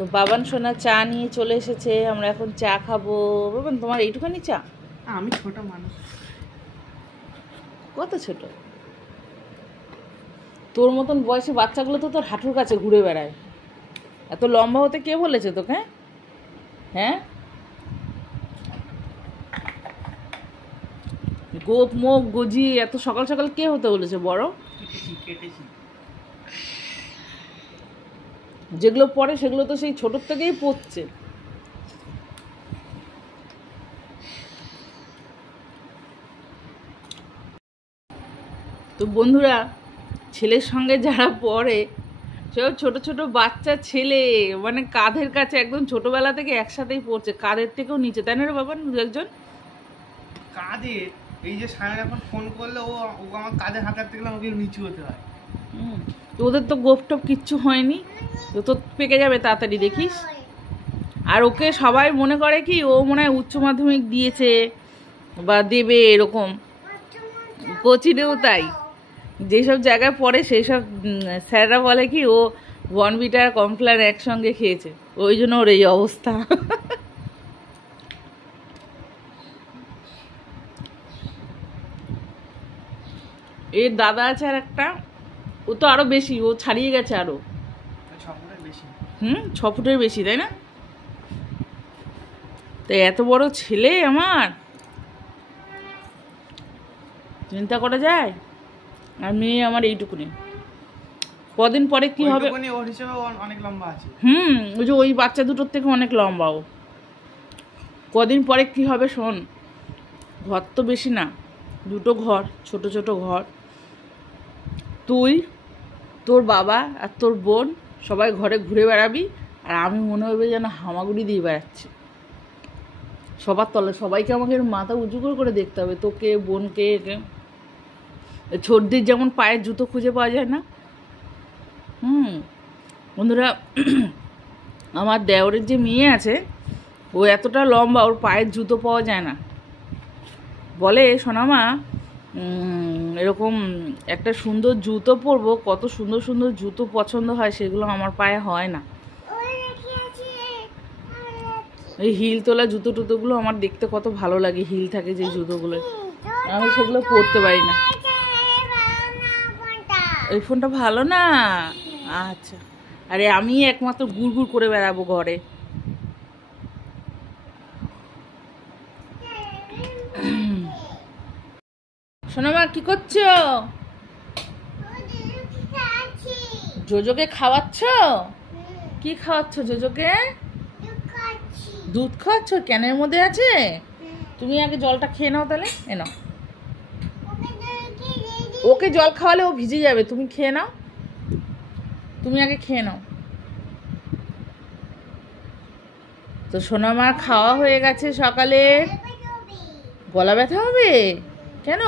তো বাবান সোনা চা নিয়ে চলে এসেছে, আমরা এখন চা খাবো। বাবান তোমার এইটুখানি চা? আমি ছোট মানুষ। কত ছোট? তোর মতন বয়সী বাচ্চাগুলো তো তোর হাঁটুর কাছে ঘুরে বেড়ায়। এত লম্বা হতে কে বলেছে তোকে? হ্যাঁ, গোপ মুখ গজিয়ে এত সকাল সকাল কে হতে বলেছে বড়? কেটেছি। যেগুলো পড়ে সেগুলো তো সেই ছোটোর থেকেই পড়ছে। তো বন্ধুরা, ছেলের সঙ্গে যারা পড়ে সব ছোট ছোট বাচ্চা ছেলে, মানে কাঁধের কাছে একদম ছোটবেলা থেকে একসাথেই পড়ছে, কাঁধের থেকেও নিচে, তাই না রে বাবা? দু একজন কাঁধে, এই যে সায়ন এখন ফোন করলে ও আমার কাঁধে হাত রাখতে গেলে আমাকে নিচু হতে হয়। তো ওদের তো গোপ টোপ কিচ্ছু হয়নি, তো পেকে যাবে তাড়াতাড়ি দেখিস। আর ওকে সবাই মনে করে কি ও মনে হয় উচ্চ মাধ্যমিক দিয়েছে বা দেবে, এরকম। কোচিনেও তাই, যেসব জায়গায় পড়ে সেই সব স্যাররা বলে কি ও বর্নভিটা কমপ্লান একসঙ্গে খেয়েছে, ওই জন্য ওর এই অবস্থা। এর দাদা আছে আর একটা, ও তো আরো বেশি, ও ছাড়িয়ে গেছে আরো। 6 ফুটের বেশি। 6 ফুটের বেশি, তাই না? তো এত বড় ছেলে আমার, চিন্তা করা যায়। আর মেয়ে আমার এইটুকুনি, কদিন পরে কি হবে। ওর হিসেবে অনেক লম্বা আছে। ওই যে ওই বাচ্চা দুটোর থেকে অনেক লম্বা ও। কদিন পরে কি হবে শোন। ঘর তো বেশি না, 2টো ঘর, ছোট ছোট ঘর। তুই, তোর বাবা আর তোর বোন সবাই ঘরে ঘুরে বেড়াবি, আর আমি মনে হবে যেন হামাগুড়ি দিয়ে বেড়াচ্ছি সবার তলে। সবাইকে আমাকে মাথা উঁচু করে দেখতে হবে, তোকে, বোনকে। ছোটদের যেমন পায়ের জুতো খুঁজে পাওয়া যায় না। বন্ধুরা, আমার দেওরের যে মেয়ে আছে ও এতটা লম্বা, ওর পায়ের জুতো পাওয়া যায় না। বলে সোনামা এরকম একটা সুন্দর জুতো পরবো, কত সুন্দর সুন্দর জুতো পছন্দ হয়, সেগুলো আমার পায়ে হয় না। এই হিল তোলা জুতো টুতোগুলো আমার দেখতে কত ভালো লাগে, হিল থাকে যে জুতোগুলো, আমি সেগুলো পরতে পারি না। এই ফোনটা ভালো না? আচ্ছা, আরে আমি একমাত্র গুড় গুড় করে বেড়াবো ঘরে। সোনামা কি করছো? জোজোকে খাওয়াচ্ছ? কি খাওয়াচ্ছ জোজোকে? দুধ খাওয়াচ্ছ? ক্যানের মধ্যে আছে? তুমি আগে জলটা খেয়ে নাও তাহলে। এনো, ওকে জল খাওয়ালে ও ভিজে যাবে, তুমি খেয়ে নাও, তুমি আগে খেয়ে নাও। তো সোনামার খাওয়া হয়ে গেছে সকালে। গলা ব্যথা হবে কেন?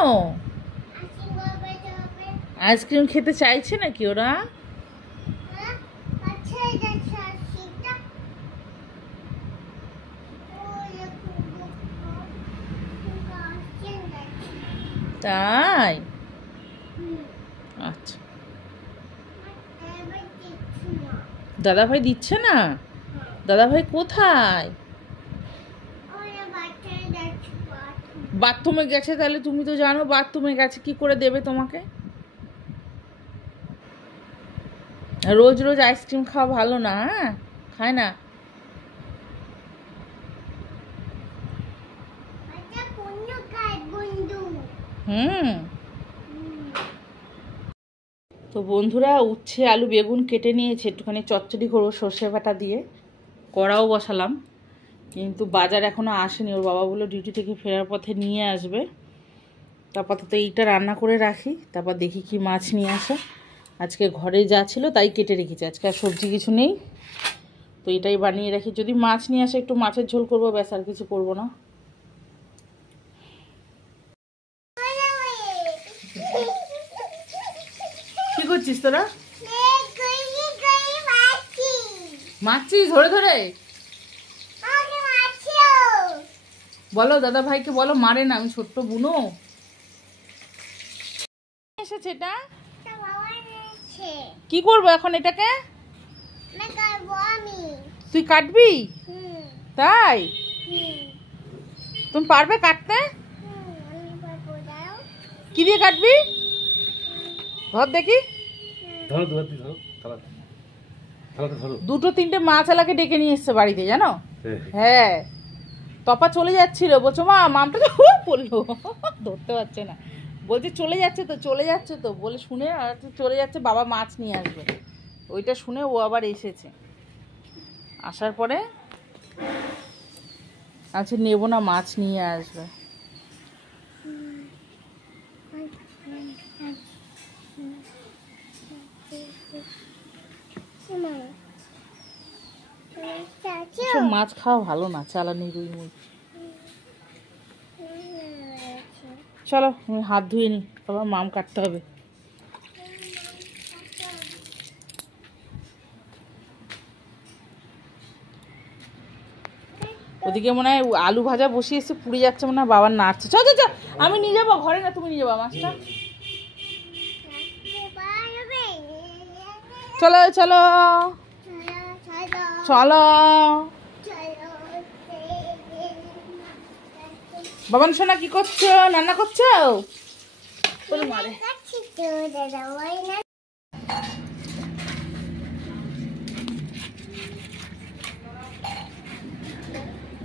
আইসক্রিম খেতে চাইছে নাকি ওরা? তাই? আচ্ছা, দাদা ভাই দিচ্ছে না? দাদা ভাই কোথায়? বাথরুমে গেছে। তাহলে তুমি তো জানো বাথরুমে গেছে, কি করে দেবে তোমাকে? রোজ রোজ আইসক্রিম খাওয়া ভালো না, হ্যাঁ, খায় না। তো বন্ধুরা, উচ্ছে আলু বেগুন কেটে নিয়েছে, একটুখানি চচ্চড়ি করবো সর্ষে বাটা দিয়ে। কড়াও বসালাম, কিন্তু বাজার এখনও আসেনি। ওর বাবা বললো ডিউটি থেকে ফেরার পথে নিয়ে আসবে। তারপর তো এইটা রান্না করে রাখি, তারপর দেখি কি মাছ নিয়ে আসে। আজকে ঘরে যা ছিল তাই কেটে রেখেছি, আজকে আর সবজি কিছু নেই, তো এটাই বানিয়ে রাখি। যদি মাছ নিয়ে আসে একটু মাছের ঝোল করবো, ব্যাস, আর কিছু করবো না। কি করছিস তোরা? মারছিস ধরে ধরে? বলো দাদা ভাইকে, বলো মারে না, আমি ছোট্ট বুনো। এসেছে এটা, কি করবো এখন এটাকে? তুই কাটবি? তাই? তুমি পারবে কাটতে? কি দিয়ে কাটবি? ধর দেখি। দুটো তিনটে মাছ আলাকে ডেকে নিয়ে এসছে বাড়িতে, জানো? হ্যাঁ, তপা চলে যাচ্ছিল, বলছো মা মামটা তো পড়লো, ধরতে পারছে না, বলছে চলে যাচ্ছে তো বলে শুনে চলে যাচ্ছে, বাবা মাছ নিয়ে আসবে। ওইটা শুনে ও আবার এসেছে, আসার পরে আচ্ছা নেবো না, মাছ নিয়ে আসবে। মাছ খাওয়া ভালো না, চালানি রুই মুই। চলো আমি হাত ধুয়ে নি, আবার মাম কাটতে হবে। ওদিকে মনে হয় আলু ভাজা বসিয়েছে, পুড়ে যাচ্ছে মনে হয়, বাবার নাড়ছে। চ চ আমি নিয়ে যাবো ঘরে, না তুমি নিয়ে যাবো মাছটা। চলো চলো চলো বাবান সোনা, কি করছো? রান্না করছো?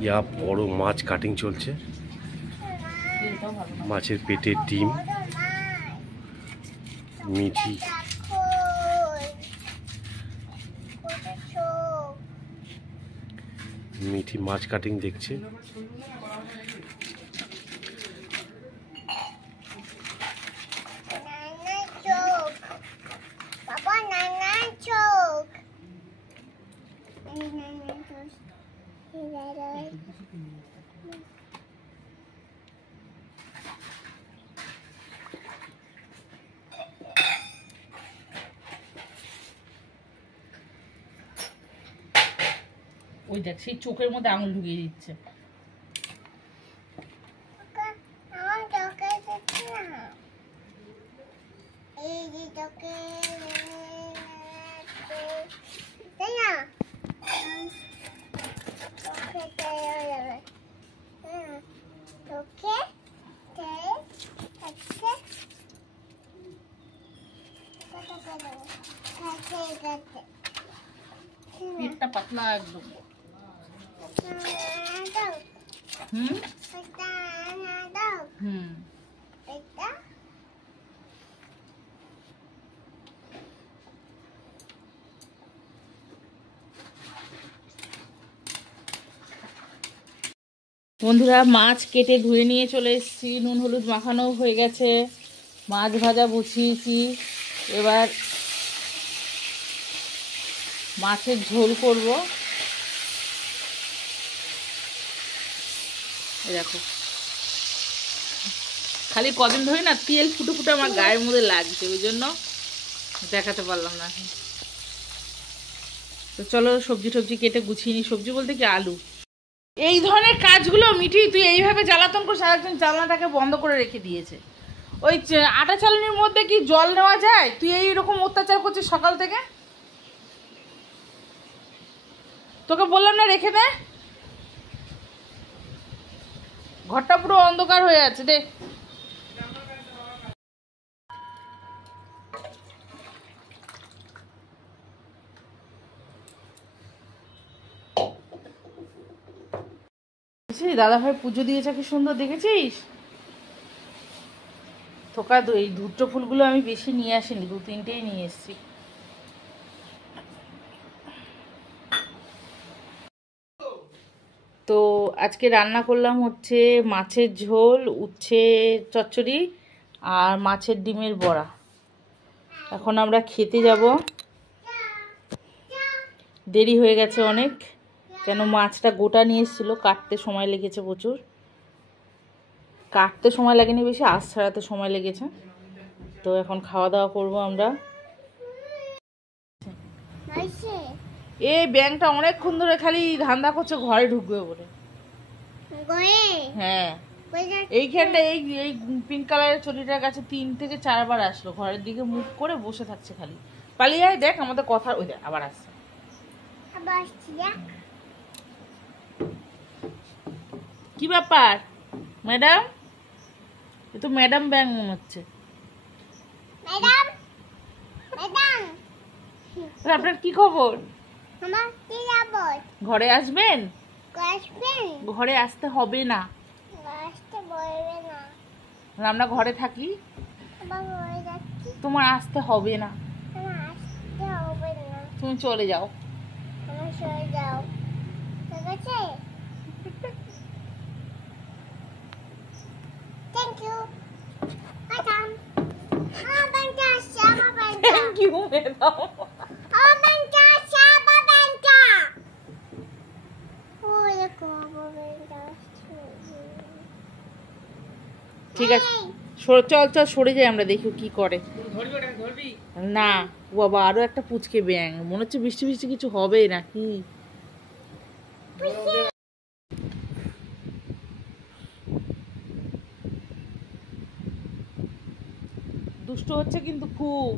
ইয়া বড় মাছ কাটিং চলছে, মাছের পেটে ডিম, মিঠি মিঠি মাছ কাটিং দেখছে। ওই দেখ, সেই চোখের মধ্যে আঙুল ঢুকিয়ে দিচ্ছে। পেটটা পাতলা একদম। হুম হুম বন্ধুরা, মাছ কেটে ধুয়ে নিয়ে চলে এসেছি, নুন হলুদ মাখানো হয়ে গেছে, মাছ ভাজা বসিয়েছি। এবার মাছের ঝোল করব। দেখো, খালি কদিন ধরে না তেল ফুটে ফুটে আমার গায়ের মধ্যে লাগছে, ওই জন্য দেখাতে পারলাম না। তো চলো সবজি টবজি কেটে গুছিয়ে নিই, সবজি বলতে কি আলু। এই ধরনের কাজগুলো মিঠি তুই এইভাবে জ্বালাতন করে, সারাদিন জানলাটাকে বন্ধ করে রেখে দিয়েছে। ওই আটা চালনির মধ্যে কি জল নেওয়া যায়? তুই এইরকম অত্যাচার করছিস সকাল থেকে। তোকে বললাম না রেখে দে, ঘরটা পুরো অন্ধকার হয়ে আছে। দে দাদা ভাই পুজো দিয়েছে, কি সুন্দর দেখেছিস? থোকা এই ধূর্ত ফুলগুলো আমি বেশি নিয়ে আসিনি, 2-3টেই নিয়ে এসেছি। তো আজকে রান্না করলাম হচ্ছে মাছের ঝোল, উচ্ছে চচ্চড়ি আর মাছের ডিমের বড়া। এখন আমরা খেতে যাব, দেরি হয়ে গেছে অনেক, কেন মাছটা গোটা নিয়ে এসেছিলো, কাটতে সময় লেগেছে প্রচুর। কাটতে সময় লাগেনি বেশি, আঁশ ছাড়াতে সময় লেগেছে। তো এখন খাওয়া দাওয়া করবো আমরা। এই ব্যাংকটা অনেকক্ষণ ধরে খালি ধান্দা করছে ঘরে ঢুকবে বলে। হ্যাঁ, এইখানটা এই এই পিঙ্ক কালারের চটিটার কাছে 3 থেকে 4 বার আসলো, ঘরের দিকে মুখ করে বসে থাকছে খালি। পালিয়ে যায়, দেখ আমাদের কথা, ওই দেখ আবার আসছে। কি ব্যাপার ম্যাডাম? এ তো ম্যাডাম ব্যাং মনে হচ্ছে। আপনার কি খবর? ঘরে আসবেন? ঘরে আসতে হবে না, আমরা ঘরে থাকি। তোমার আসতে হবে না, তুমি চলে যাও। Thank you. Madam. Thank you madam. ঠিক আছে, চল চল সরে যাই, আমরা দেখি কি করে। না বাবা, আরো একটা পুচকে ব্যাং, মনে হচ্ছে বৃষ্টি বৃষ্টি কিছু হবে নাকি। দুষ্ট হচ্ছে কিন্তু খুব।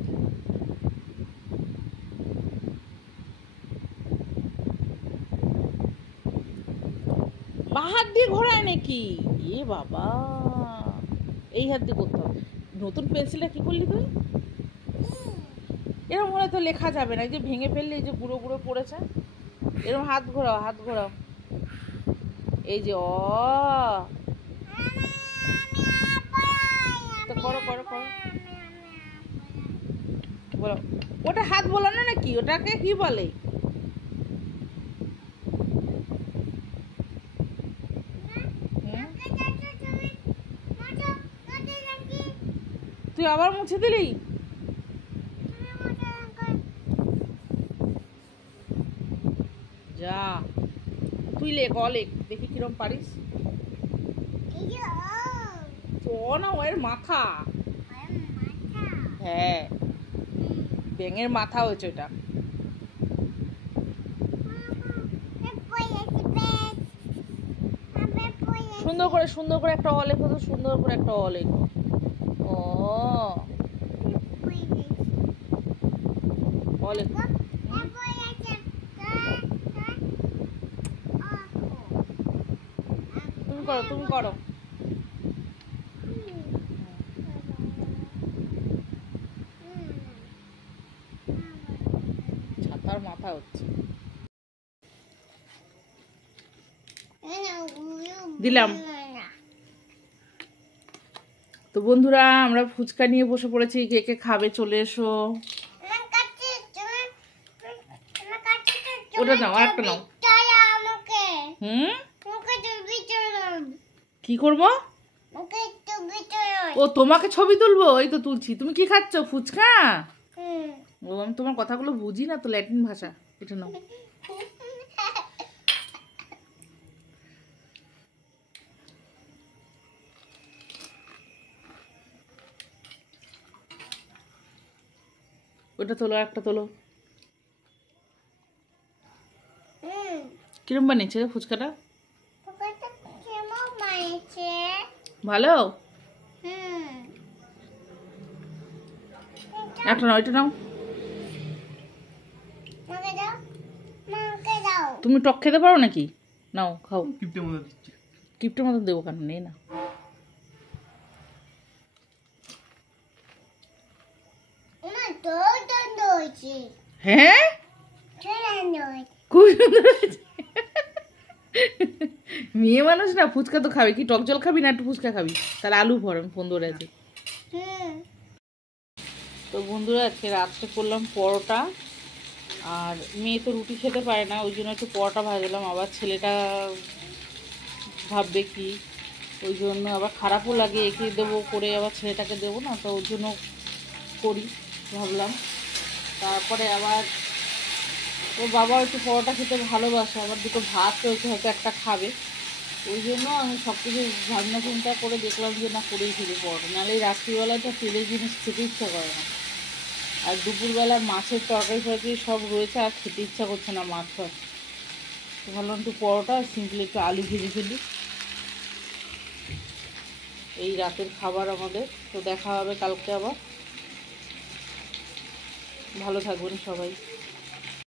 বাহাত দিয়ে ঘোরায় নাকি? এ বাবা, এই হাত দিয়ে করতে হবে। নতুন পেন্সিলটা কি করলি তুই? এরকম হলে তো লেখা যাবে না, এই যে ভেঙে ফেললে, এই যে গুঁড়ো গুঁড়ো পড়েছে। এরকম হাত ঘোরাও, হাত ঘোরাও, এই যে তো করো করো করো, বলো। ওটা হাত বোলানো নাকি? ওটাকে কি বলে? তুই আবার মুছে দিলি? যা, তুই লেখ, অলেখ, দেখি কিরম পারিস। না, ওর মাথা। হ্যাঁ, ব্যাঙের মাথা হয়েছে ওটা। সুন্দর করে সুন্দর করে একটা অলেখ হতো, সুন্দর করে একটা অলেখ। ও অলেখ, তুমি করো, তুমি করো। ছাতার মাথা হচ্ছে। দিলাম। তো বন্ধুরা, আমরা ফুচকা নিয়ে বসে পড়েছি, কে কে খাবে চলে এসো। ওটা নাও, আরেকটা নাও। কি করবো? ও, তোমাকে ছবি তুলবো? এই তো তুলছি। তুমি কি খাচ্ছ? ফুচকা? ও, আমি তোমার কথাগুলো বুঝি না তো, ল্যাটিন ভাষা। এটা নাও। ওটা তোলো, একটা তোলো। কিরম বানিয়েছে ফুচকাটা? ভালো। একটা নাও, এটা নাও। তুমি টক খেতে পারো নাকি? নাও, খাও। কিপটের মতো দেবো কেন? নেই না। হ্যাঁ, খুব সুন্দর হয়েছে। মেয়ে মানুষ না, ফুচকা তো খাবে। কি টক জল খাবি না একটু ফুচকা খাবি? তাহলে আলু ভর, আমি ফোন ধরে আছে। তো বন্ধুরা, আজকে রাত্রে করলাম পরোটা, আর মেয়ে তো রুটি খেতে পারে না, ওই জন্য একটু পরোটা ভাজলাম। আবার ছেলেটা ভাববে কি, ওই জন্য আবার খারাপও লাগে, একে দেবো করে আবার ছেলেটাকে দেবো না, তো ওই জন্য করি ভাবলাম। তারপরে আবার ওর বাবা একটু পরোটা খেতে ভালোবাসে, আবার দুটো ভাত রয়েছে, হয়তো একটা খাবে, ওই জন্য আমি সব কিছু ভাবনা চিন্তা করে দেখলাম যে না, করেই ফেলি পরোটা, নাহলে এই রাত্রিবেলাটা তেলের জিনিস খেতে ইচ্ছা করে না। আর দুপুরবেলা মাছের তরকারি ফরকারি সব রয়েছে, আর খেতে ইচ্ছা করছে না মাছ ফাছ। ভাবলাম একটু পরোটা, সিম্পলি একটু আলু ভেজে ফেলি। এই রাতের খাবার আমাদের। তো দেখা হবে কালকে আবার। ভালো থাকবেন সবাই।